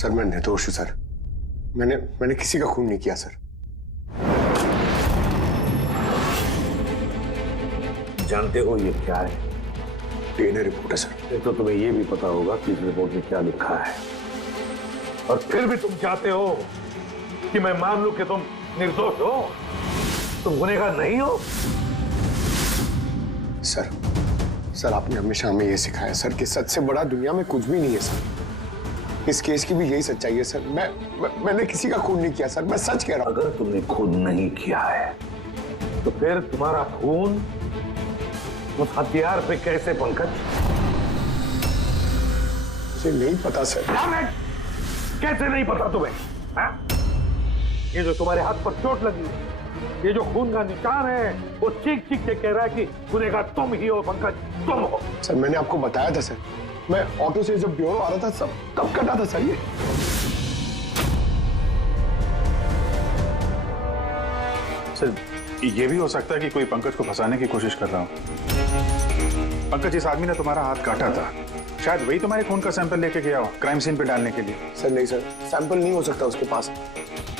Sir मैं निर्दोष हूं सर। मैंने किसी का खून नहीं किया सर। जानते हो ये क्या है? डीएनए रिपोर्ट है सर। फिर तो तुम्हें ये भी पता होगा कि इस रिपोर्ट में क्या लिखा है, और फिर भी तुम चाहते हो कि मैं मान लूं कि तुम निर्दोष हो, तुम गुनहगार नहीं हो। सर आपने हमेशा हमें यह सिखाया सर कि सच से बड़ा दुनिया में कुछ भी नहीं है सर। इस केस की भी यही सच्चाई है सर। मैंने किसी का खून नहीं किया सर, मैं सच कह रहा हूं। अगर तुमने खून नहीं किया है तो फिर तुम्हारा खून उस हथियार पे कैसे पंकज? मुझे नहीं पता सर। कैसे नहीं पता तुम्हें? हा? ये जो तुम्हारे हाथ पर चोट लगी है, ये जो खून का निशान है, वो चीख चीख के कह रहा है कि गुनहगार तुम ही हो पंकज, तुम हो। सर मैंने आपको बताया था सर, मैं ऑटो से जब ब्यूरो आ रहा था सब तब कटा था सर। सर ये भी हो सकता है कि कोई पंकज को फंसाने की कोशिश कर रहा हो। पंकज, इस आदमी ने तुम्हारा हाथ काटा था, शायद वही तुम्हारे खून का सैंपल लेके गया हो क्राइम सीन पे डालने के लिए। सर नहीं सर, सैंपल नहीं हो सकता उसके पास।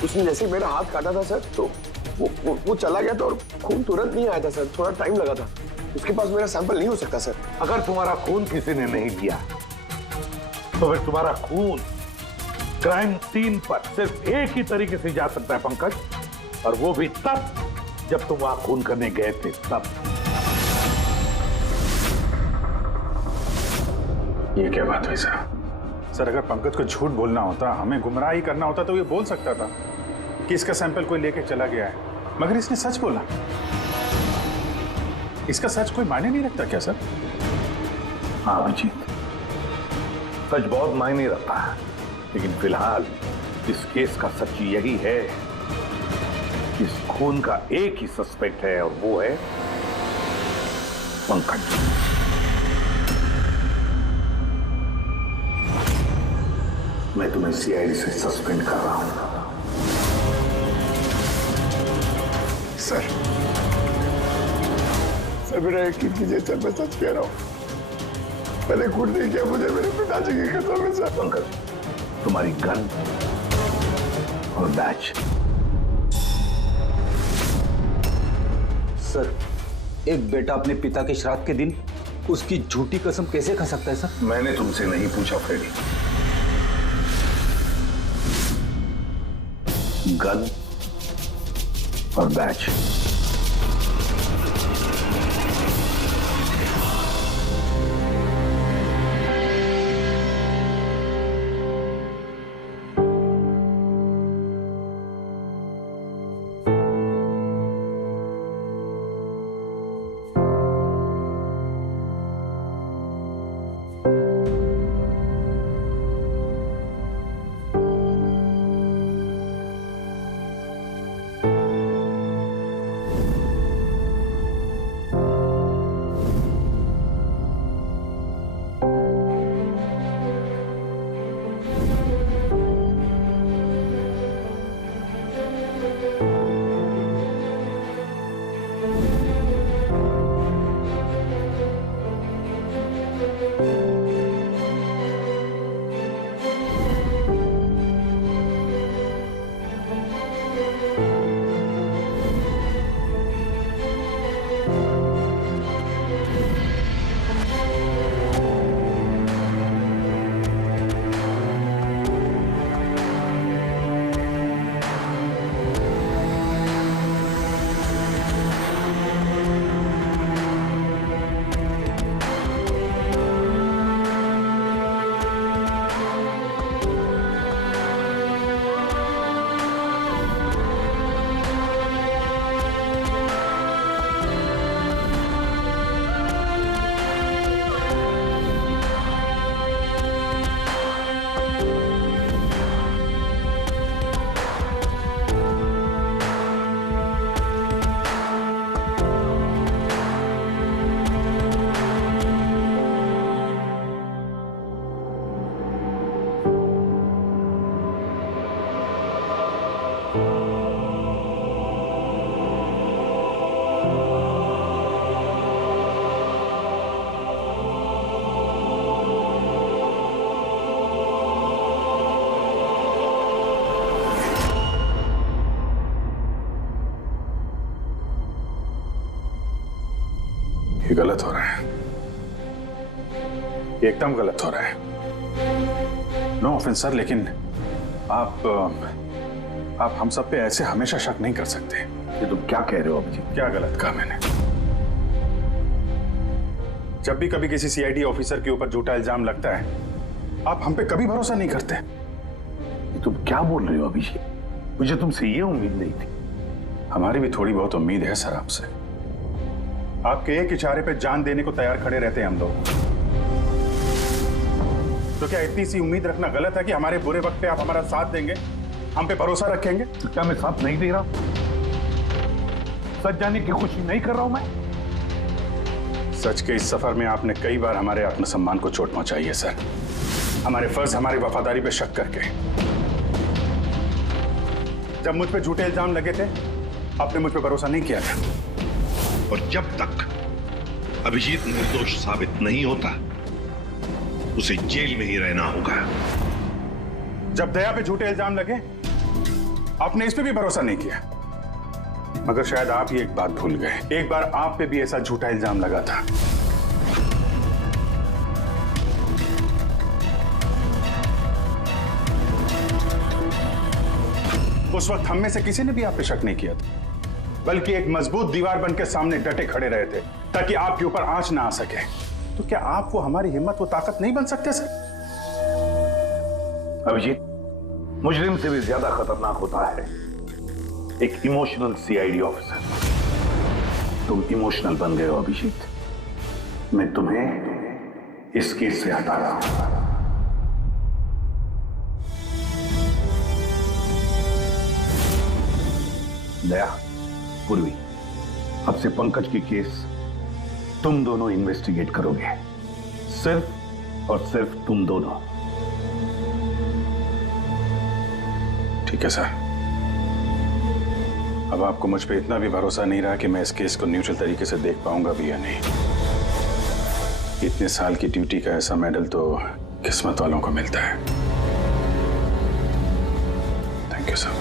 उसने जैसे ही मेरा हाथ काटा था सर तो वो चला गया था और खून तुरंत नहीं आया था सर, थोड़ा टाइम लगा था। उसके पास मेरा सैंपल नहीं हो सकता सर। अगर तुम्हारा खून किसी ने नहीं दिया तो फिर तुम्हारा खून क्राइम सीन पर सिर्फ एक ही तरीके से जा सकता है पंकज, और वो भी तब जब तुम वहां खून करने गए थे तब। ये क्या बात हुई सर? सर अगर पंकज को झूठ बोलना होता, हमें गुमराह ही करना होता तो ये बोल सकता था कि इसका सैंपल कोई लेके चला गया है, मगर इसने सच बोला। इसका सच कोई मायने नहीं रखता क्या सर? हाँ अभिजीत, सच बहुत मायने रखता है, लेकिन फिलहाल इस केस का सच यही है कि इस खून का एक ही सस्पेक्ट है, और वो है पंकज। मैं तुम्हें सीआईडी से सस्पेंड कर रहा हूं। सर मेरा यकीन कीजिए सर, मैं सच कह रहा हूं। मैंने खून नहीं किया, मुझे मेरे पिताजी की कसम है सर। पंकज, तुम्हारी गन और बैच। सर एक बेटा अपने पिता के श्राद्ध के दिन उसकी झूठी कसम कैसे खा सकता है सर? मैंने तुमसे नहीं पूछा फ्रेडी। गन और बैच। ये गलत हो रहा है, एकदम गलत हो रहा है। नो ऑफेंस सर, लेकिन आप हम सब पे ऐसे हमेशा शक नहीं कर सकते। ये तुम क्या कह रहे हो अभिजीत? क्या गलत कहा मैंने? जब भी कभी किसी सीआईडी ऑफिसर के ऊपर झूठा इल्जाम लगता है, आप हम पे कभी भरोसा नहीं करते। ये तुम क्या बोल रहे हो अभिजीत? मुझे तुमसे ये उम्मीद नहीं थी। हमारी भी थोड़ी बहुत उम्मीद है सर आपसे। आपके एक इशारे पे जान देने को तैयार खड़े रहते हैं हम लोग। तो क्या इतनी सी उम्मीद रखना गलत है कि हमारे बुरे वक्त पे आप हमारा साथ देंगे, हम पे भरोसा रखेंगे? तो क्या मैं साथ नहीं दे रहा? सच जाने की कोशिश नहीं कर रहा हूं मैं? सच के इस सफर में आपने कई बार हमारे आत्मसम्मान को चोट पहुंचाई है सर, हमारे फर्ज, हमारी वफादारी पे शक करके। जब मुझ पे झूठे इल्जाम लगे थे, आपने मुझ पे भरोसा नहीं किया था। और जब तक अभिजीत निर्दोष साबित नहीं होता, उसे जेल में ही रहना होगा। जब दया पे झूठे इल्जाम लगे, आपने इस पे भी भरोसा नहीं किया। मगर शायद आप ही एक बात भूल गए, एक बार आप पे भी ऐसा झूठा इल्जाम लगा था। उस वक्त हम में से किसी ने भी आप पे शक नहीं किया था, बल्कि एक मजबूत दीवार बनकर सामने डटे खड़े रहे थे ताकि आपके ऊपर आंच ना आ सके। तो क्या आप वो हमारी हिम्मत, वो ताकत नहीं बन सकते सर? अभिजीत, मुजरिम से भी ज्यादा खतरनाक होता है एक इमोशनल सीआईडी ऑफिसर। तुम इमोशनल बन गए हो अभिजीत। मैं तुम्हें इस केस से हटा रहा हूं। दया, पूर्वी, अब से पंकज की केस तुम दोनों इन्वेस्टिगेट करोगे, सिर्फ और सिर्फ तुम दोनों। ठीक है सर। अब आपको मुझ पे इतना भी भरोसा नहीं रहा कि मैं इस केस को न्यूट्रल तरीके से देख पाऊंगा भी या नहीं। इतने साल की ड्यूटी का ऐसा मेडल तो किस्मत वालों को मिलता है। Thank you sir.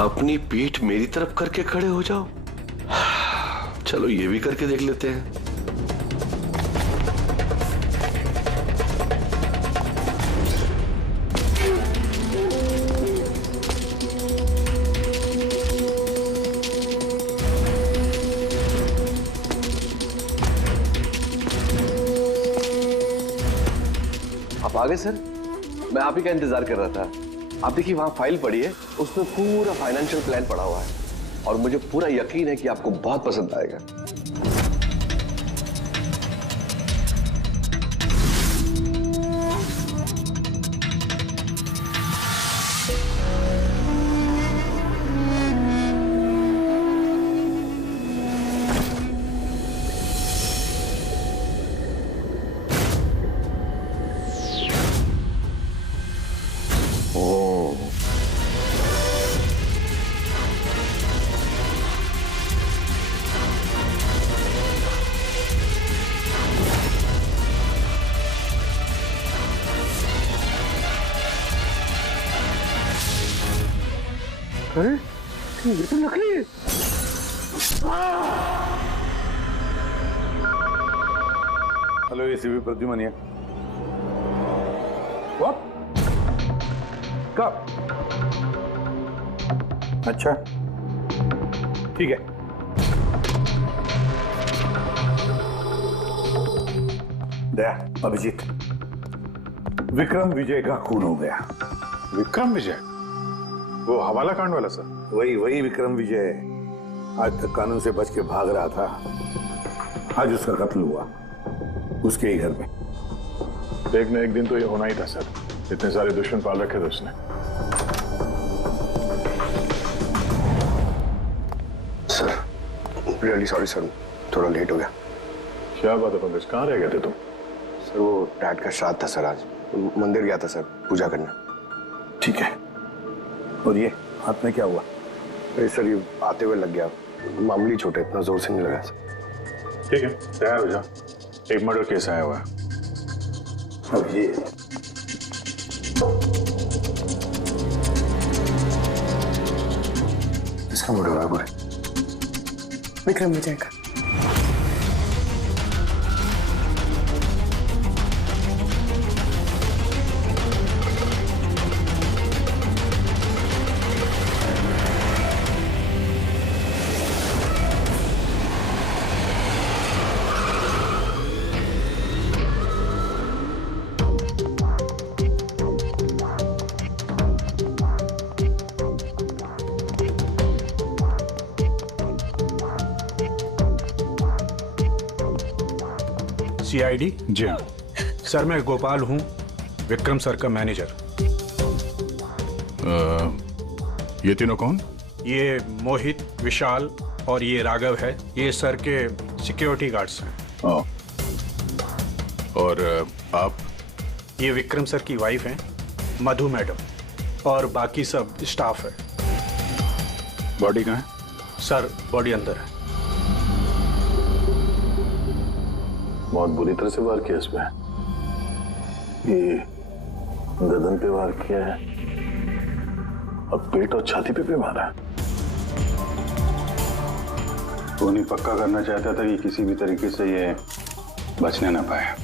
अपनी पीठ मेरी तरफ करके खड़े हो जाओ। चलो ये भी करके देख लेते हैं। आप आ गए सर? मैं आप ही का इंतजार कर रहा था। आप देखिए वहां फाइल पड़ी है, उसमें पूरा फाइनेंशियल प्लान पड़ा हुआ है और मुझे पूरा यकीन है कि आपको बहुत पसंद आएगा। अरे ये तो नकली है। हेलो, एसीपी प्रद्युमन है। What? कब? अच्छा, ठीक है। दया, अभिजीत, विक्रम विजय का खून हो गया। विक्रम विजय? वो हवाला कांड वाला सर? वही विक्रम विजय आज तक कानून से बच के भाग रहा था। आज उसका कत्ल हुआ उसके ही घर में। एक न एक दिन तो ये होना ही था सर। इतने सारे दुश्मन पाल रखे थे उसने। सर रियली सॉरी सर, थोड़ा लेट हो गया। क्या बात है पंकज, कहाँ रह गए थे तुम? सर वो डैड का श्राद्ध था सर, आज मंदिर गया था सर पूजा करने। ठीक है, और ये हाथ में क्या हुआ? अरे सर ये आते हुए लग गया, मामूली चोट है, इतना जोर से नहीं लगा सर। ठीक है, तैयार हो जा, एक मर्डर केस आया हुआ है। अब ये इसका मर्डर हुआ है विक्रम विजय का। सीआईडी? जी हाँ। सर मैं गोपाल हूँ, विक्रम सर का मैनेजर। ये तीनों कौन? ये मोहित, विशाल और ये राघव है, ये सर के सिक्योरिटी गार्ड्स हैं। और आप? ये विक्रम सर की वाइफ हैं मधु मैडम, और बाकी सब स्टाफ है। बॉडी कहाँ है? सर बॉडी अंदर है। बहुत बुरी तरह से वार किया इसमें। ये गर्दन पे वार किया है और पेट और छाती पे भी मारा है। टोनी पक्का करना चाहता था कि किसी भी तरीके से ये बचने ना पाए।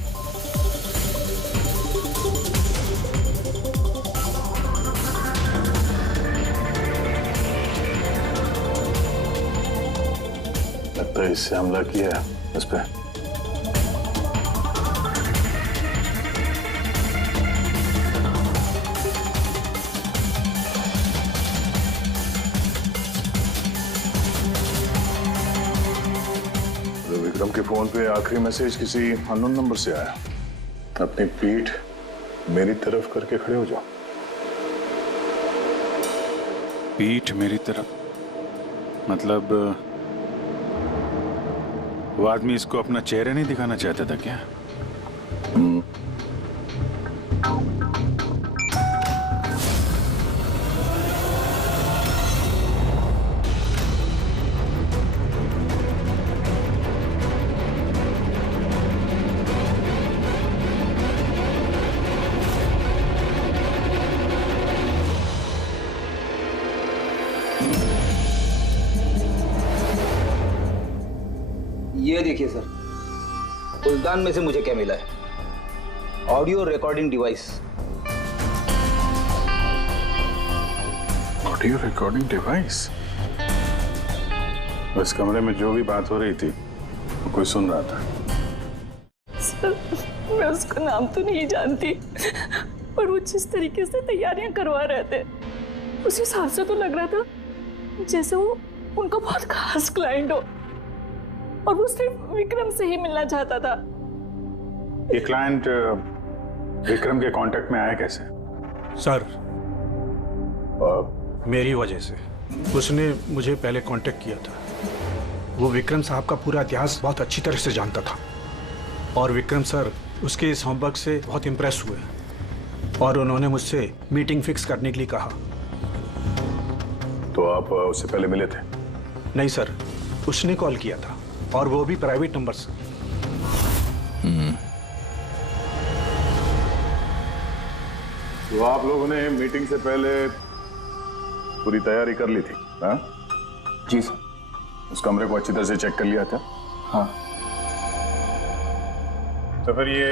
लगता है इससे हमला किया है इस पे। विक्रम के फोन पे आखिरी मैसेज किसी अननोन नंबर से आया। अपनी पीठ मेरी तरफ करके खड़े हो जाओ। पीठ मेरी तरफ? मतलब वो आदमी इसको अपना चेहरा नहीं दिखाना चाहता था क्या? ये देखिए सर, उद्यान में से मुझे क्या मिला है? Audio recording device. Audio recording device? इस कमरे में जो भी बात हो रही थी वो कोई सुन रहा था। सर मैं उसका नाम तो नहीं जानती, पर वो जिस तरीके से तैयारियां करवा रहे थे उस हिसाब से तो लग रहा था जैसे वो उनका बहुत खास क्लाइंट हो और वो सिर्फ विक्रम से ही मिलना चाहता था। ये क्लाइंट विक्रम के कांटेक्ट में आया कैसे? सर मेरी वजह से। उसने मुझे पहले कांटेक्ट किया था। वो विक्रम साहब का पूरा इतिहास बहुत अच्छी तरह से जानता था और विक्रम सर उसके इस होमवर्क से बहुत इम्प्रेस हुए और उन्होंने मुझसे मीटिंग फिक्स करने के लिए कहा। तो आप उससे पहले मिले थे? नहीं सर, उसने कॉल किया था और वो भी प्राइवेट नंबर से। तो आप लोगों ने मीटिंग से पहले पूरी तैयारी कर ली थी? हाँ जी सर। उस कमरे को अच्छी तरह से चेक कर लिया था? हाँ। तो फिर ये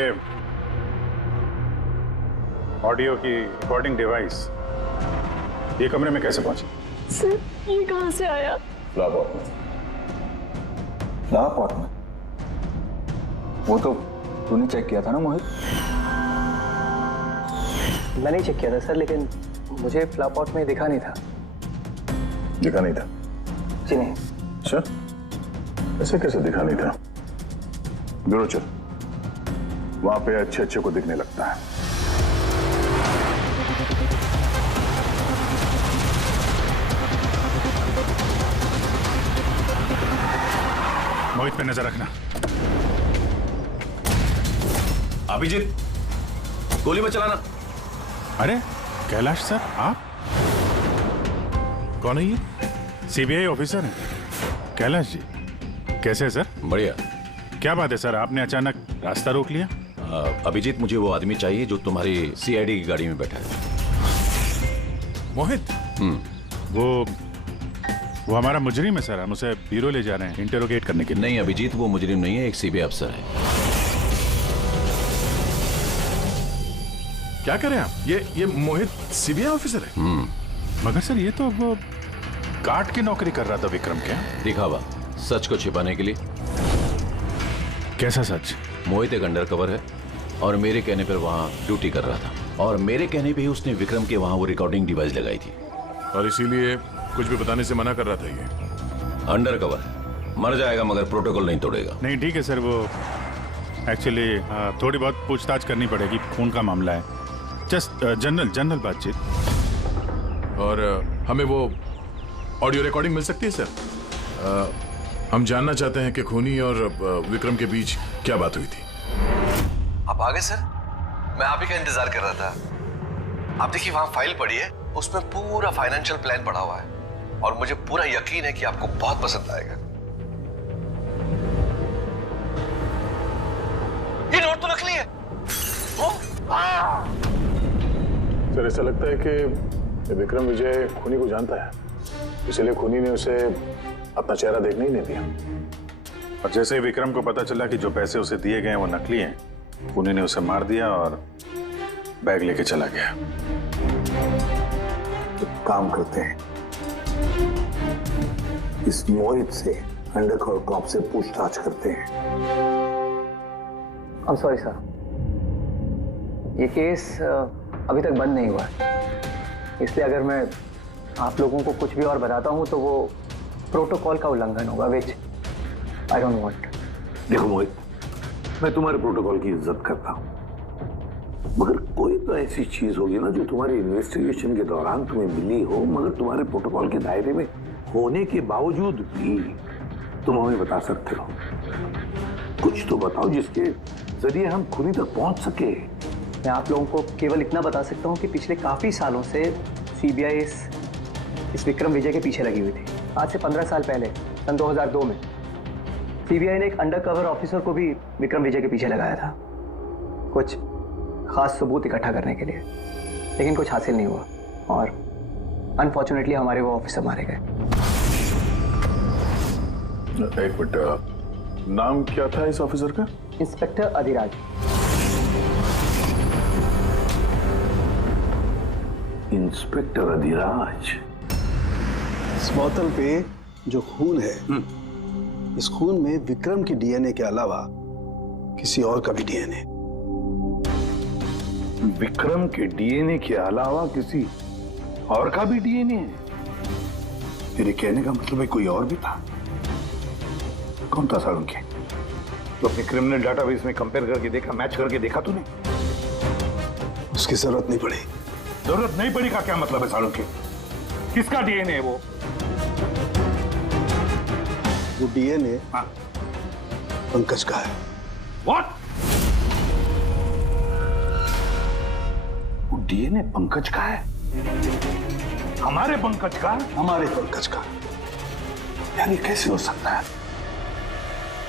ऑडियो की रिकॉर्डिंग डिवाइस ये कमरे में कैसे पहुंची? सर ये कहाँ से आया? लाहौर में। लाहौर में? वो तो तूने चेक किया था ना मोहित? मैंने चेक किया था सर, लेकिन मुझे फ्लैप आउट में दिखा नहीं था। दिखा नहीं था? जी नहीं। अच्छा, ऐसे कैसे दिखा नहीं था? ब्यूरो चल, वहां पे अच्छे अच्छे को दिखने लगता है। मोहित पे नजर रखना। अभिजीत, गोली में चलाना। अरे कैलाश सर, आप कौन है? ये सीबीआई ऑफिसर हैं कैलाश जी। कैसे सर? बढ़िया। क्या बात है सर, आपने अचानक रास्ता रोक लिया? अभिजीत, मुझे वो आदमी चाहिए जो तुम्हारी सीआईडी की गाड़ी में बैठा है। मोहित? वो हमारा मुजरिम है सर, हम उसे ब्यूरो ले जा रहे हैं इंटरोगेट करने के लिए। नहीं अभिजीत, वो मुजरिम नहीं है, एक सीबीआई अफसर है। क्या करें आप? ये मोहित सीबीआई ऑफिसर है? मगर सर ये तो वो गार्ड की नौकरी कर रहा था विक्रम। क्या दिखावा? सच को छिपाने के लिए। कैसा सच? मोहित एक अंडरकवर है और मेरे कहने पर वहां ड्यूटी कर रहा था, और मेरे कहने पे ही उसने विक्रम के वहां वो रिकॉर्डिंग डिवाइस लगाई थी, और इसीलिए कुछ भी बताने से मना कर रहा था। ये अंडरकवर मर जाएगा मगर प्रोटोकॉल नहीं तोड़ेगा। नहीं ठीक है सर, वो एक्चुअली थोड़ी बहुत पूछताछ करनी पड़ेगी, खून का मामला है। जस्ट जनरल बातचीत। और हमें वो ऑडियो रिकॉर्डिंग मिल सकती है सर? हम जानना चाहते हैं कि खूनी और विक्रम के बीच क्या बात हुई थी। आप आ गए सर? मैं आप ही का इंतजार कर रहा था। आप देखिए वहां फाइल पड़ी है, उसमें पूरा फाइनेंशियल प्लान पड़ा हुआ है, और मुझे पूरा यकीन है कि आपको बहुत पसंद आएगा। ये नोट तो नकली है। सर ऐसा लगता है कि विक्रम विजय खूनी को जानता है, इसलिए खूनी ने उसे अपना चेहरा देखने ही नहीं दिया। और जैसे ही विक्रम को पता चला कि जो पैसे उसे दिए गए हैं वो नकली हैं, खूनी ने उसे मार दिया और बैग लेके चला गया। तो काम करते हैं, इस मोहित से अंडरकवर कॉप से पूछताछ करते हैं। I'm sorry सर, ये केस अभी तक बंद नहीं हुआ है, इसलिए अगर मैं आप लोगों को कुछ भी और बताता हूँ तो वो प्रोटोकॉल का उल्लंघन होगा, विच आई डोंट वांट। देखो मोहित, मैं तुम्हारे प्रोटोकॉल की इज्जत करता हूँ, मगर कोई तो ऐसी चीज होगी ना जो तुम्हारी इन्वेस्टिगेशन के दौरान तुम्हें मिली हो, मगर तुम्हारे प्रोटोकॉल के दायरे में होने के बावजूद भी तुम हमें बता सकते हो। कुछ तो बताओ जिसके जरिए हम खूनी तक पहुंच सके। मैं आप लोगों को केवल इतना बता सकता हूँ कि पिछले काफी सालों से सीबीआई इस विक्रम विजय के पीछे लगी हुई थी। आज से 15 साल पहले सन 2002 में सीबीआई ने एक अंडरकवर ऑफिसर को भी विक्रम विजय के पीछे लगाया था, कुछ खास सबूत इकट्ठा करने के लिए, लेकिन कुछ हासिल नहीं हुआ और अनफॉर्चुनेटली हमारे वो ऑफिसर मारे गए। एक मिनट, नाम क्या था इस ऑफिसर का? इंस्पेक्टर अधिराज। इंस्पेक्टर अधिराज। इस बोतल पे जो खून है, इस खून में विक्रम की डीएनए के अलावा किसी और का भी डीएनए। विक्रम के डीएनए के अलावा किसी और का भी डीएनए है? तेरे कहने का मतलब है कोई और भी था? कौन था सारुण के? तो अपने क्रिमिनल डाटाबेस में कंपेयर करके देखा, मैच करके देखा तूने? उसकी जरूरत नहीं पड़ी। जरूरत नहीं पड़ी का क्या मतलब है सारुण के? किसका डीएनए है वो? वो डीएनए पंकज का है। व्हाट? वो डीएनए पंकज का है? हमारे पंकज का? हमारे पंकज का। यार ये कैसे हो सकता है?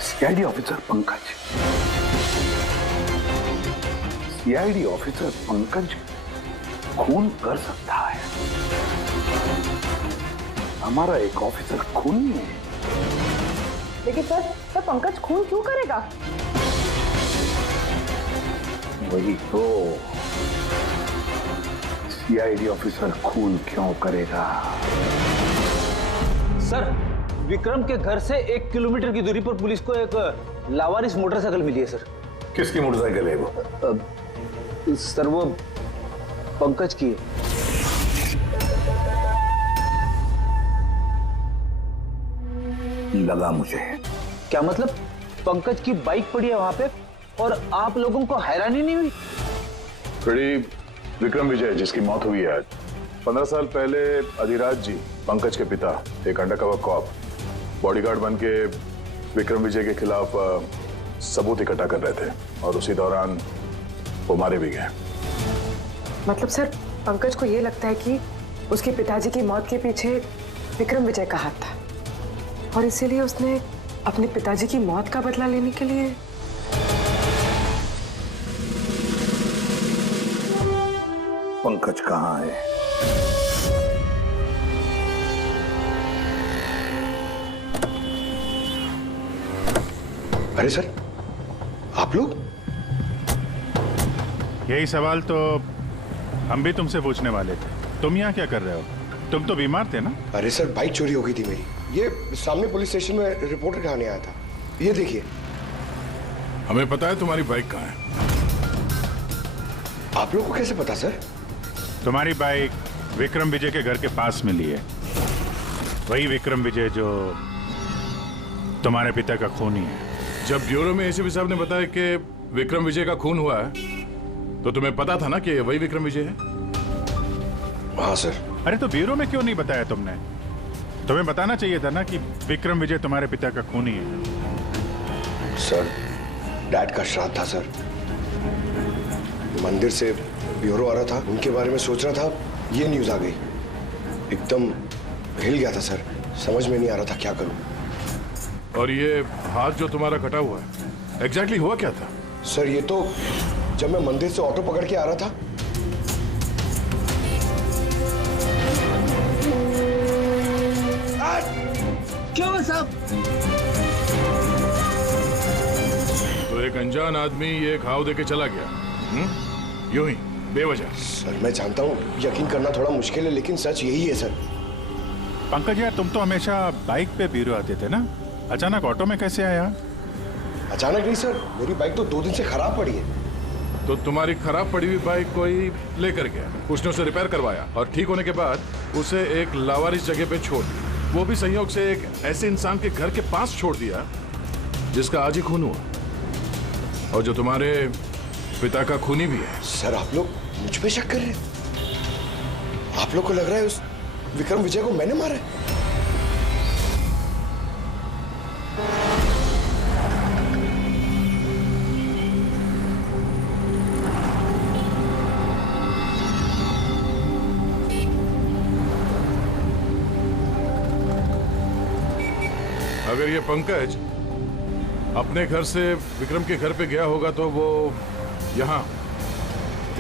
CID officer Pankaj, CID officer Pankaj खून कर सकता है? हमारा एक ऑफिसर खून नहीं है। लेकिन सर पंकज खून क्यों करेगा? वही तो, सीआईडी ऑफिसर खून क्यों करेगा? सर, विक्रम के घर से 1 किलोमीटर की दूरी पर पुलिस को एक लावारिस मोटरसाइकिल मिली है सर। किसकी मोटरसाइकिल है वो? सर वो पंकज की है। लगा मुझे। क्या मतलब? पंकज की बाइक पड़ी है वहां पे और आप लोगों को हैरानी नहीं हुई? विक्रम विजय जिसकी मौत हुई है आज, 15 साल पहले अधिराज जी, पंकज के पिता, एक अंडरकवर कॉप, बॉडीगार्ड बन के विक्रम विजय के खिलाफ सबूत इकट्ठा कर रहे थे और उसी दौरान वो मारे भी गए। मतलब सर, पंकज को ये लगता है कि उसके पिताजी की मौत के पीछे विक्रम विजय का हाथ था और इसीलिए उसने अपने पिताजी की मौत का बदला लेने के लिए। पंकज कहाँ है? अरे सर, आप लोग? यही सवाल तो हम भी तुमसे पूछने वाले थे। तुम यहाँ क्या कर रहे हो? तुम तो बीमार थे ना? अरे सर, बाइक चोरी हो गई थी मेरी। ये सामने पुलिस स्टेशन में रिपोर्टर कहानी आया था। ये देखिए। हमें पता है तुम्हारी बाइक कहाँ है। आप लोगों को कैसे पता सर? तुम्हारी बाइक विक्रम विजय के घर के पास मिली है। वही विक्रम विजय जो तुम्हारे पिता का खूनी है। जब ब्यूरो में एसीपी साहब ने बताया कि विक्रम विजय का खून हुआ है, तो तुम्हें पता था ना कि वही विक्रम विजय है? हाँ सर। अरे तो ब्यूरो में क्यों नहीं बताया तुमने? तुम्हें बताना चाहिए था ना कि विक्रम विजय तुम्हारे पिता का खूनी है। सर, डैड का श्राद्ध था सर। मंदिर से ब्यूरो आ रहा था, उनके बारे में सोच रहा था, ये न्यूज आ गई। एकदम हिल गया था सर, समझ में नहीं आ रहा था क्या करूं। और ये हाथ जो तुम्हारा कटा हुआ है, एग्जैक्टली हुआ क्या था? सर ये तो जब मैं मंदिर से ऑटो पकड़ के आ रहा था। क्या हुआ साहब? तो एक अनजान आदमी ये घाव देके चला गया, यूं ही बेवजह। सर मैं जानता हूँ यकीन करना थोड़ा मुश्किल है, लेकिन सच यही है सर। पंकज यार, तुम तो हमेशा बाइक पे ब्यूरो आते थे ना, अचानक ऑटो में कैसे आया? अचानक नहीं सर, मेरी बाइक तो 2 दिन से खराब पड़ी है। तो तुम्हारी खराब पड़ी हुई बाइक कोई लेकर गया, उसने उसे रिपेयर करवाया और ठीक होने के बाद उसे एक लावारिस जगह पे छोड़ दिया। वो भी संयोग से एक ऐसे इंसान के घर के पास छोड़ दिया जिसका आज ही खून हुआ और जो तुम्हारे पिता का खूनी भी है। सर आप लोग मुझ पे शक कर रहे हैं? आप लोग को लग रहा है उस विक्रम विजय को मैंने मारा है? अगर ये पंकज अपने घर से विक्रम के घर पे गया होगा तो वो यहाँ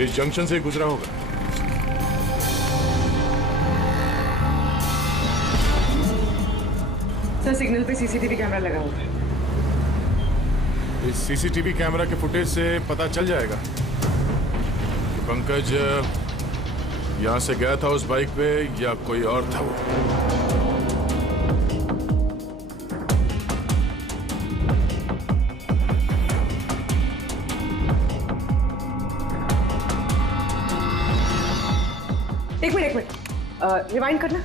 इस जंक्शन से ही गुजरा होगा। सर सिग्नल पे सीसीटीवी कैमरा लगा हुआ है। इस सीसीटीवी कैमरा के फुटेज से पता चल जाएगा कि पंकज यहाँ से गया था उस बाइक पे या कोई और था वो। एक मिनट रिवाइंड करना,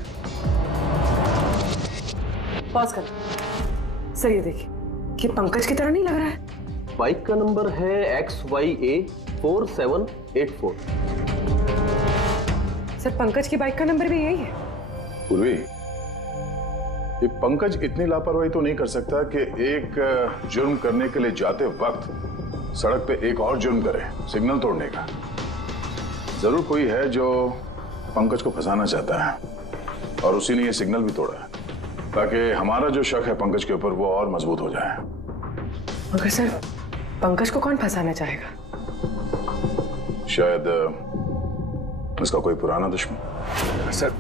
पॉज करना। सर ये देखिए, कि पंकज की तरह नहीं लग रहा है। बाइक का नंबर है XYA 4784। सर पंकज की बाइक का नंबर भी यही है। पूर्वी, ये पंकज इतनी लापरवाही तो नहीं कर सकता कि एक जुर्म करने के लिए जाते वक्त सड़क पे एक और जुर्म करे, सिग्नल तोड़ने का। जरूर कोई है जो पंकज को फंसाना चाहता है और उसी ने ये सिग्नल भी तोड़ा है ताकि हमारा जो शक है पंकज के ऊपर वो और मजबूत हो जाए। मगर सर पंकज को कौन फंसाना चाहेगा? शायद उसका कोई पुराना दुश्मन। सर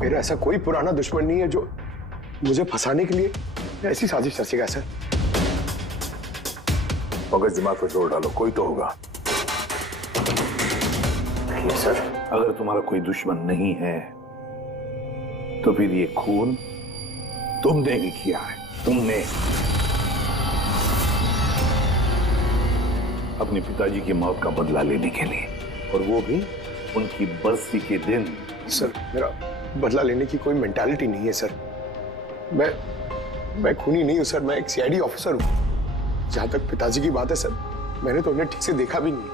मेरा ऐसा कोई पुराना दुश्मन नहीं है जो मुझे फंसाने के लिए ऐसी साजिश रचेगा। सर पंकज दिमाग पर जोर डालो, कोई तो होगा। सर अगर तुम्हारा कोई दुश्मन नहीं है तो फिर ये खून तुमने ही किया है। तुमने। अपने पिताजी की मौत का बदला लेने के लिए, और वो भी उनकी बरसी के दिन। सर मेरा बदला लेने की कोई मेंटालिटी नहीं है सर। मैं खूनी नहीं हूं सर, मैं एक सीआईडी ऑफिसर हूं। जहां तक पिताजी की बात है सर, मैंने तो उन्हें ठीक से देखा भी नहीं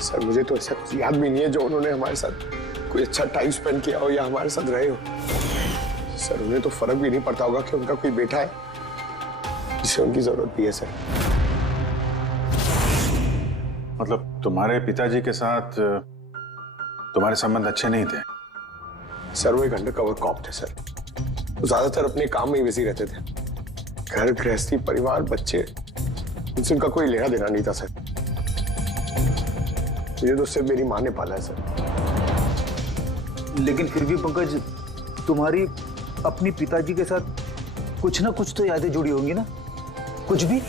सर। मुझे तो ऐसा कुछ याद भी नहीं है जो उन्होंने हमारे साथ कोई अच्छा टाइम स्पेंड किया हो या हमारे साथ रहे हो। सर उन्हें तो फर्क भी नहीं पड़ता होगा कि उनका कोई बेटा है जिसे उनकी जरूरत भी है सर। मतलब तुम्हारे पिताजी के साथ तुम्हारे संबंध अच्छे नहीं थे? सर वो एक अंडरकवर कॉप थे सर। वो ज्यादातर अपने काम में ही बिजी रहते थे। घर गृहस्थी परिवार बच्चे इनसे उनका कोई लेना देना नहीं था सर। मुझे तो सिर्फ मेरी माँ ने पाला है सर। लेकिन फिर भी पंकज, तुम्हारी अपनी पिताजी के साथ कुछ ना कुछ तो यादें जुड़ी होंगी ना? कुछ भी?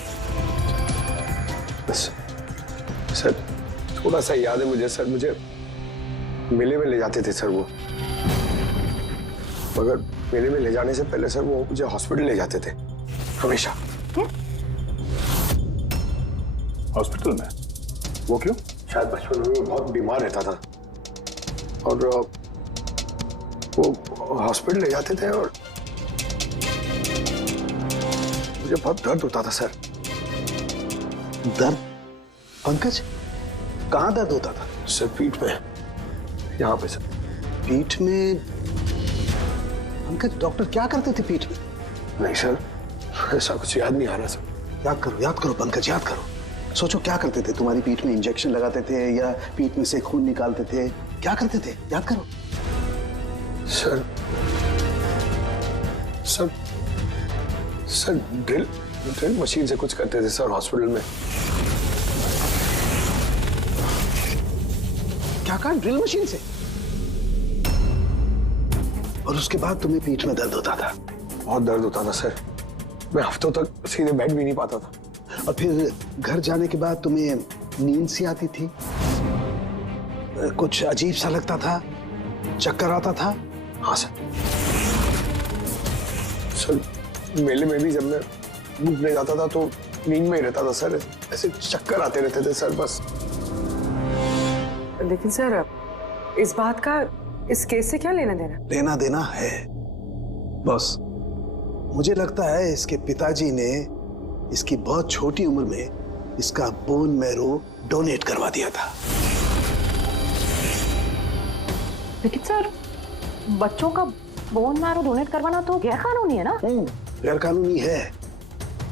बस सर थोड़ा सा याद है मुझे सर। मुझे मेले में ले जाते थे सर वो, मगर मेले में ले जाने से पहले सर वो मुझे हॉस्पिटल ले जाते थे हमेशा। हॉस्पिटल में? वो क्यों? शायद बचपन में बहुत बीमार रहता था और वो हॉस्पिटल ले जाते थे और मुझे बहुत दर्द होता था सर। दर्द? पंकज कहाँ दर्द होता था? सर पीठ में, यहाँ पे सर। पीठ में? पंकज डॉक्टर क्या करते थे पीठ में? नहीं सर ऐसा कुछ याद नहीं आ रहा सर। याद करो पंकज, याद करो। सोचो क्या करते थे? तुम्हारी पीठ में इंजेक्शन लगाते थे या पीठ में से खून निकालते थे? क्या करते थे? याद करो। Sir sir sir drill machine से कुछ करते थे सर हॉस्पिटल में। क्या कहा? ड्रिल मशीन से? और उसके बाद तुम्हें पीठ में दर्द होता था? बहुत दर्द होता था सर। मैं हफ्तों तक सीधे बैठ भी नहीं पाता था। और फिर घर जाने के बाद तुम्हें नींद सी आती थी? कुछ अजीब सा लगता था? चक्कर आता था? हाँ सर। सर मेले में भी जब मैं घूमने जाता था तो नींद में ही रहता था सर। ऐसे चक्कर आते रहते थे सर बस। लेकिन सर इस बात का इस केस से क्या लेना देना? लेना देना है बस। मुझे लगता है इसके पिताजी ने इसकी बहुत छोटी उम्र में इसका बोन मैरो डोनेट करवा दिया था। लेकिन सर बच्चों का बोन मैरो डोनेट करवाना तो गैर कानूनी है ना? गैर कानूनी है,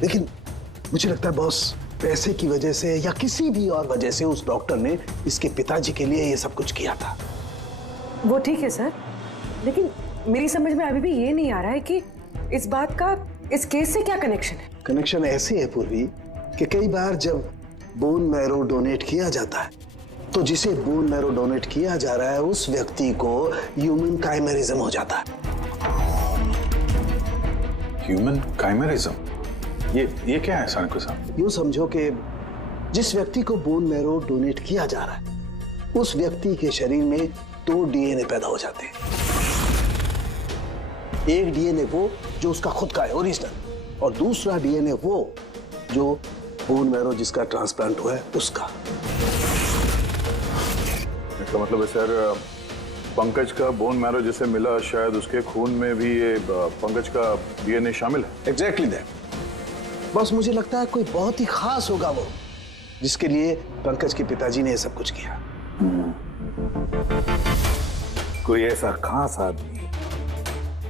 लेकिन मुझे लगता है बॉस पैसे की वजह से या किसी भी और वजह से उस डॉक्टर ने इसके पिताजी के लिए ये सब कुछ किया था। वो ठीक है सर, लेकिन मेरी समझ में अभी भी ये नहीं आ रहा है कि इस बात का इस केस से क्या कनेक्शन है। कनेक्शन ऐसे है पूर्वी कि कई बार जब बोन मैरो डोनेट किया जाता है तो जिसे बोन मैरो डोनेट किया जा रहा है उस व्यक्ति को ह्यूमन काइमेरिज्म हो जाता है। ह्यूमन काइमेरिज्म? ये क्या है सानकू साहब? यूं समझो कि जिस व्यक्ति को बोन मैरो डोनेट किया जा रहा है उस व्यक्ति के शरीर में 2 डीएनए पैदा हो जाते हैं। एक डीएनए वो जो उसका खुद का है ओरिजिनल, और दूसरा डीएनए वो जो बोन मैरो जिसका ट्रांसप्लांट हुआ है उसका। इसका मतलब है सर पंकज का बोन मैरो जिसे मिला शायद उसके खून में भी ये पंकज का डीएनए शामिल है। Exactly that. बस मुझे लगता है कोई बहुत ही खास होगा वो जिसके लिए पंकज के पिताजी ने ये सब कुछ किया। कोई ऐसा खास आदमी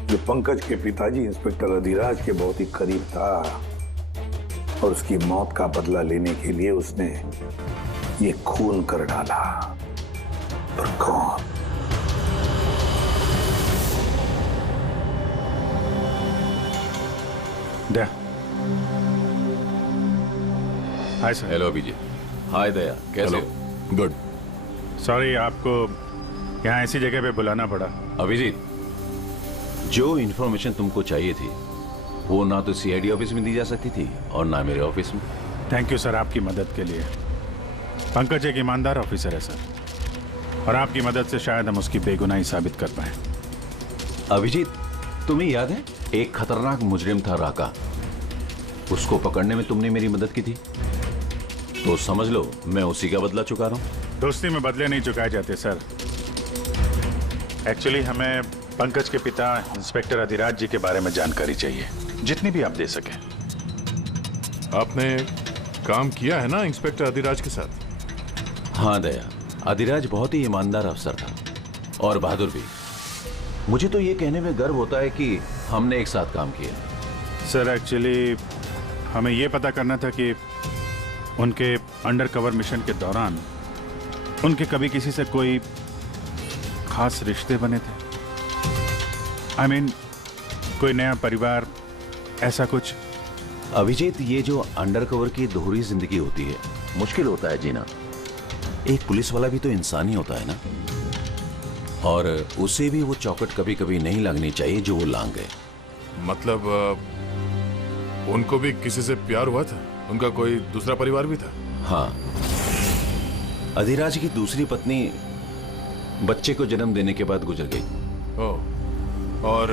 जो पंकज के पिताजी इंस्पेक्टर अधिराज के बहुत ही करीब था और उसकी मौत का बदला लेने के लिए उसने ये खून कर डाला। पर कौन? Hi sir. हेलो अभिजीत। हाय दया, कैसे हो? गुड। सॉरी आपको यहाँ ऐसी जगह पे बुलाना पड़ा। अभिजीत, जो इन्फॉर्मेशन तुमको चाहिए थी वो ना तो सीआईडी ऑफिस में दी जा सकती थी और ना मेरे ऑफिस में। थैंक यू सर आपकी मदद के लिए। पंकज एक ईमानदार ऑफिसर है सर, और आपकी मदद से शायद हम उसकी बेगुनाही साबित कर पाए। अभिजीत, तुम्हें याद है एक खतरनाक मुजरिम था राका, उसको पकड़ने में तुमने मेरी मदद की थी। तो समझ लो मैं उसी का बदला चुका रहा हूं। दोस्ती में बदले नहीं चुकाए जाते सर। एक्चुअली हमें पंकज के पिता इंस्पेक्टर अधिराज जी के बारे में जानकारी चाहिए, जितनी भी आप दे सके। आपने काम किया है ना इंस्पेक्टर अधिराज के साथ? हाँ दया, अधिराज बहुत ही ईमानदार अफसर था और बहादुर भी। मुझे तो ये कहने में गर्व होता है कि हमने एक साथ काम किया। सर एक्चुअली हमें यह पता करना था कि उनके अंडरकवर मिशन के दौरान उनके कभी किसी से कोई खास रिश्ते बने थे। I mean, कोई नया परिवार, ऐसा कुछ। अभिजीत, ये जो अंडरकवर की दोहरी जिंदगी होती है, मुश्किल होता है जीना। एक पुलिस वाला भी तो इंसान ही होता है ना, और उसे भी वो चौकट कभी कभी नहीं लगनी चाहिए जो वो लांग गए। मतलब उनको भी किसी से प्यार हुआ था? उनका कोई दूसरा परिवार भी था? हाँ, अधिराज की दूसरी पत्नी बच्चे को जन्म देने के बाद गुजर गई। ओह, और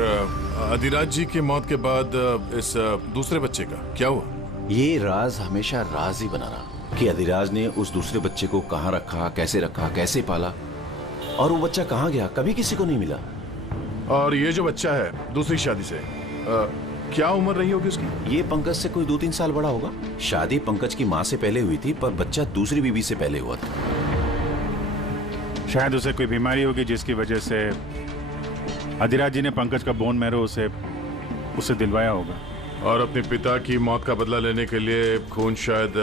अधिराज जी की मौत के बाद इस दूसरे बच्चे का क्या हुआ? ये राज हमेशा राज ही बना रहा कि अधिराज ने उस दूसरे बच्चे को कहाँ रखा, कैसे पाला, और वो बच्चा कहाँ गया, कभी किसी को नहीं मिला। और ये जो बच्चा है दूसरी शादी से, क्या उम्र रही होगी उसकी? ये पंकज से कोई 2-3 साल बड़ा होगा। शादी पंकज की माँ से पहले हुई थी, पर बच्चा दूसरी बीवी से पहले हुआ था। शायद उसे कोई बीमारी होगी जिसकी वजह से अधिराज जी ने पंकज का बोन मैरो उसे दिलवाया होगा। और अपने पिता की मौत का बदला लेने के लिए खून शायद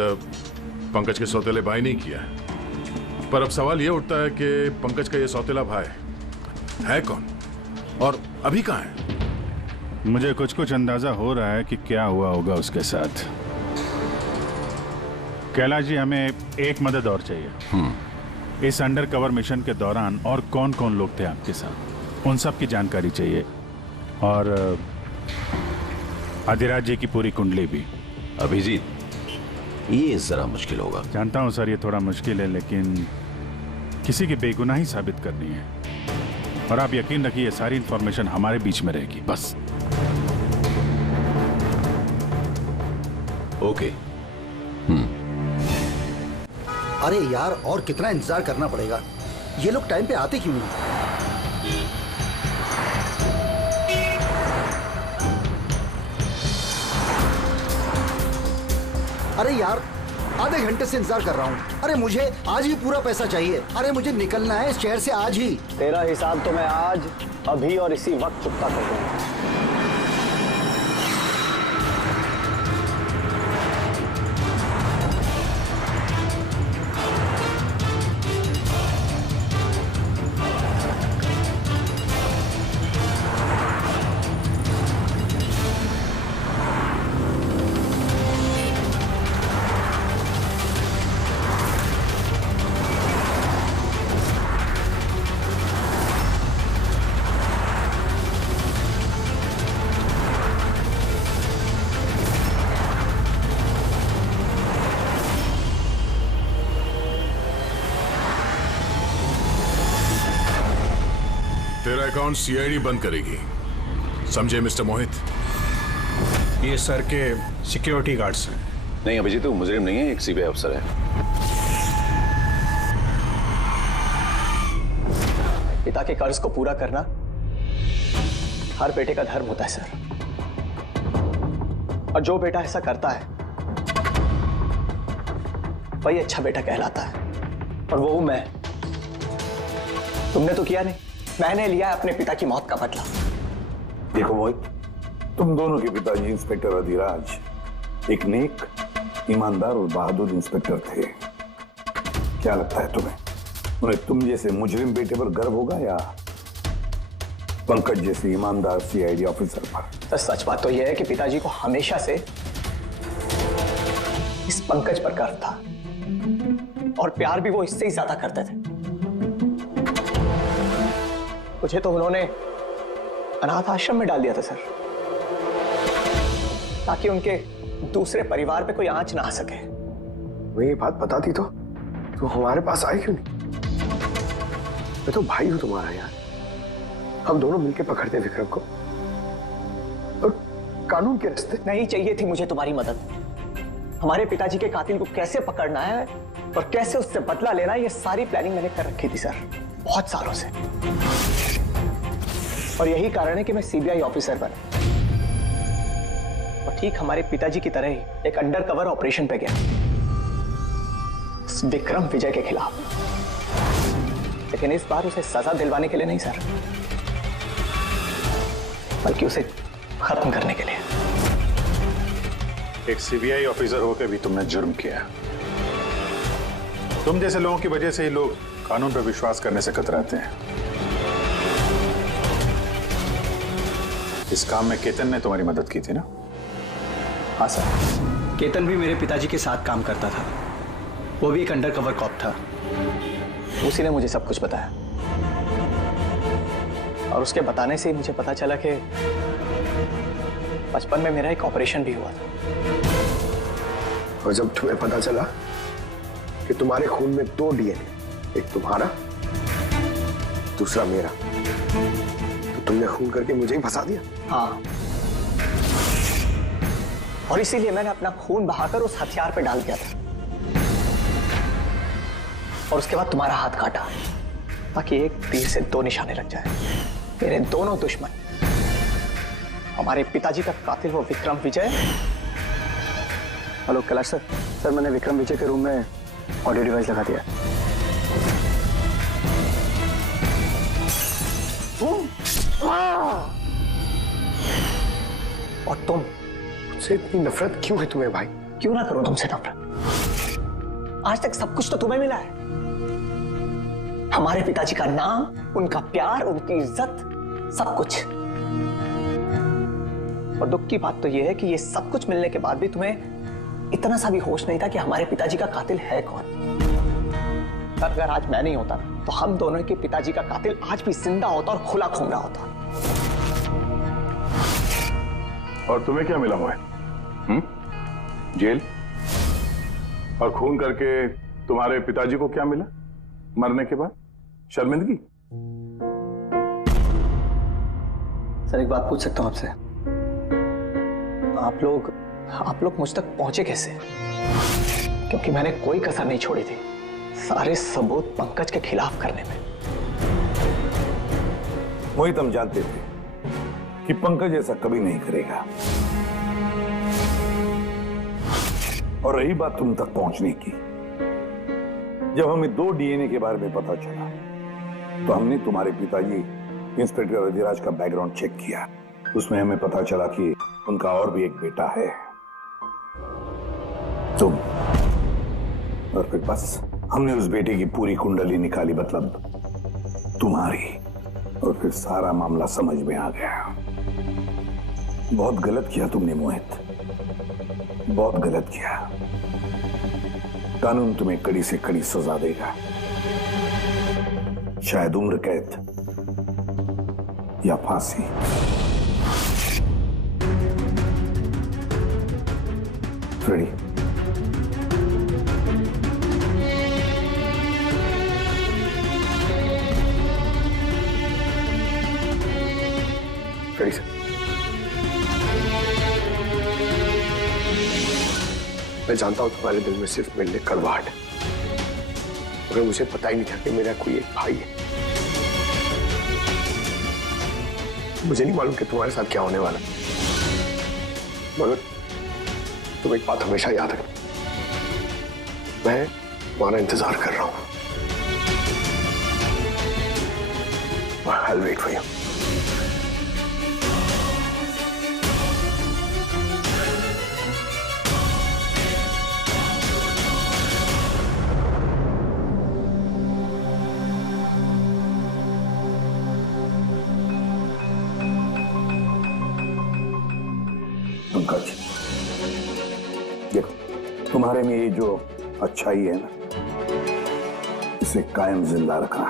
पंकज के सौतेले भाई नहीं किया है। पर अब सवाल ये उठता है कि पंकज का ये सौतेला भाई है कौन और अभी कहाँ है? मुझे कुछ अंदाजा हो रहा है कि क्या हुआ होगा उसके साथ। कैलाश जी, हमें एक मदद और चाहिए। इस अंडरकवर मिशन के दौरान और कौन कौन लोग थे आपके साथ, उन सब की जानकारी चाहिए, और अधिराज जी की पूरी कुंडली भी। अभिजीत, ये जरा मुश्किल होगा। जानता हूं सर, ये थोड़ा मुश्किल है, लेकिन किसी की बेगुनाही साबित करनी है, और आप यकीन रखिए सारी इंफॉर्मेशन हमारे बीच में रहेगी, बस। ओके। अरे यार, और कितना इंतजार करना पड़ेगा? ये लोग टाइम पे आते क्यों नहीं? अरे यार, आधे घंटे से इंतजार कर रहा हूँ। अरे मुझे आज ही पूरा पैसा चाहिए। अरे मुझे निकलना है इस शहर से आज ही। तेरा हिसाब तो मैं आज, अभी और इसी वक्त चुकता कर दूंगा। तेरा अकाउंट सीआईडी बंद करेगी, समझे मिस्टर मोहित? ये सर के सिक्योरिटी गार्ड्स हैं। नहीं अभिजीत, वो मुजरिम नहीं है, एक सीबीआई अफसर है। पिता के कर्ज को पूरा करना हर बेटे का धर्म होता है सर, और जो बेटा ऐसा करता है वही अच्छा बेटा कहलाता है, और वो हूं मैं। तुमने तो किया नहीं, मैंने लिया है अपने पिता की मौत का बदला। देखो मोहित, तुम दोनों के पिताजी इंस्पेक्टर अधिराज एक नेक, ईमानदार और बहादुर इंस्पेक्टर थे। क्या लगता है तुम्हें, उन्हें तुम जैसे मुजरिम बेटे पर गर्व होगा या पंकज जैसे ईमानदार सीआईडी ऑफिसर पर? तो सच बात तो यह है कि पिताजी को हमेशा से इस पंकज पर गर्व था, और प्यार भी वो इससे ही ज्यादा करते थे। मुझे तो उन्होंने अनाथ आश्रम में डाल दिया था सर, ताकि उनके दूसरे परिवार पे कोई आंच ना आ सके। वो ये बात बताती तो हमारे पास आए क्यों नहीं? मैं तो भाई हूं तुम्हारा यार, हम दोनों मिलकर पकड़ते विक्रम को, और कानून के रास्ते। नहीं चाहिए थी मुझे तुम्हारी मदद, हमारे पिताजी के कातिल को कैसे पकड़ना है और कैसे उससे बदला लेना है, ये सारी प्लानिंग मैंने कर रखी थी सर, बहुत सालों से। और यही कारण है कि मैं सीबीआई ऑफिसर बना और ठीक हमारे पिताजी की तरह ही एक अंडरकवर ऑपरेशन पे गया विक्रम विजय के खिलाफ। लेकिन इस बार उसे सजा दिलवाने के लिए नहीं सर, बल्कि उसे खत्म करने के लिए। एक सीबीआई ऑफिसर होकर भी तुमने जुर्म किया। तुम जैसे लोगों की वजह से ही लोग कानून पर विश्वास करने से कतराते हैं। इस काम में केतन ने तुम्हारी मदद की थी ना? हाँ सर, केतन भी मेरे पिताजी के साथ काम करता था। वो भी एक अंडरकवर कॉप था। उसी ने मुझे सब कुछ बताया और उसके बताने से ही मुझे पता चला कि बचपन में मेरा एक ऑपरेशन भी हुआ था। और जब तुम्हें पता चला कि तुम्हारे खून में 2 डीएनए, एक तुम्हारा दूसरा मेरा, तो तुमने खून करके मुझे ही फंसा दिया। हाँ, और इसीलिए मैंने अपना खून बहाकर उस हथियार पे डाल दिया था और उसके बाद तुम्हारा हाथ काटा ताकि एक तीर से 2 निशाने लग जाए। मेरे दोनों दुश्मन, हमारे पिताजी का कातिल वो विक्रम विजय। हेलो कैलाश सर, सर मैंने विक्रम विजय के रूम में ऑडियो डिवाइस लगा दिया। और तुम, मुझसे इतनी नफरत क्यों है तुम्हें भाई? क्यों ना करो तुमसे नफरत? आज तक सब कुछ तो तुम्हें मिला है। हमारे पिताजी का नाम, उनका प्यार, उनकी इज्जत, सब कुछ। और दुख की बात तो यह है कि ये सब कुछ मिलने के बाद भी तुम्हें इतना सा भी होश नहीं था कि हमारे पिताजी का कातिल है कौन। अगर आज मैं नहीं होता तो हम दोनों के पिताजी का कातिल आज भी जिंदा होता और खुला घूम रहा होता। और तुम्हें क्या मिला मोहित? जेल? और खून करके तुम्हारे पिताजी को क्या मिला मरने के बाद? शर्मिंदगी? सर एक बात पूछ सकता हूं आपसे? आप लोग मुझ तक पहुंचे कैसे? क्योंकि मैंने कोई कसर नहीं छोड़ी थी सारे सबूत पंकज के खिलाफ करने में। मोहित, हम जानते थे कि पंकज ऐसा कभी नहीं करेगा। और रही बात तुम तक पहुंचने की, जब हमें 2 डीएनए के बारे में पता चला तो हमने तुम्हारे पिताजी इंस्पेक्टर अधिराज का बैकग्राउंड चेक किया। उसमें हमें पता चला कि उनका और भी एक बेटा है, तुम। और फिर बस हमने उस बेटे की पूरी कुंडली निकाली, मतलब तुम्हारी। और फिर सारा मामला समझ में आ गया। बहुत गलत किया तुमने मोहित, बहुत गलत किया। कानून तुम्हें कड़ी से कड़ी सजा देगा, शायद उम्र कैद या फांसी। फ्रेडी, फ्रेडी सर, मैं जानता हूं तुम्हारे दिल में सिर्फ मेरे लिए कड़वाहट है, मगर मुझे पता ही नहीं था कि मेरा कोई एक भाई है। मुझे नहीं मालूम कि तुम्हारे साथ क्या होने वाला, मगर तुम एक बात हमेशा याद रखना, मैं तुम्हारा इंतजार कर रहा हूं। I'll wait for you. Pankaj, देखो, तुम्हारे में ये जो अच्छाई है ना, इसे कायम जिंदा रखना,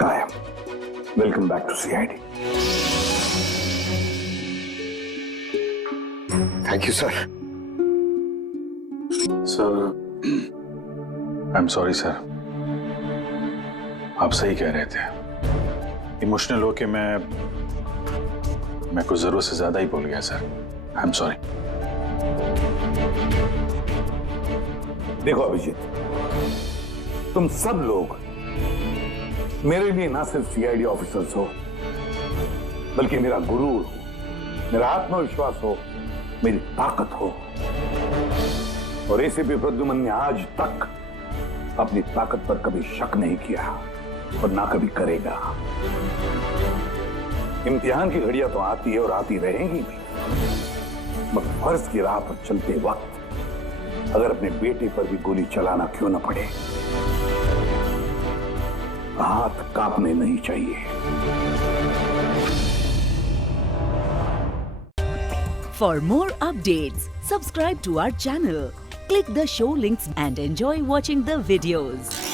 कायम। Welcome back to CID. Thank you sir. Sir, I am sorry sir, आप सही कह रहे थे। इमोशनल होके मैं कुछ जरूरत से ज्यादा ही बोल गया सर। I am sorry. देखो अभिजीत, तुम सब लोग मेरे लिए ना सिर्फ सीआईडी ऑफिसर्स हो, बल्कि मेरा गुरूर हो, मेरा आत्मविश्वास हो, मेरी ताकत हो। और एसीपी प्रद्युमन ने आज तक अपनी ताकत पर कभी शक नहीं किया और ना कभी करेगा। इम्तिहान की घड़ियां तो आती है और आती रहेंगी भी, मगर फर्ज की राह पर चलते वक्त अगर अपने बेटे पर भी गोली चलाना क्यों न पड़े, हाथ कांपने नहीं चाहिए। For more updates, subscribe to our channel, click the show links and enjoy watching the videos.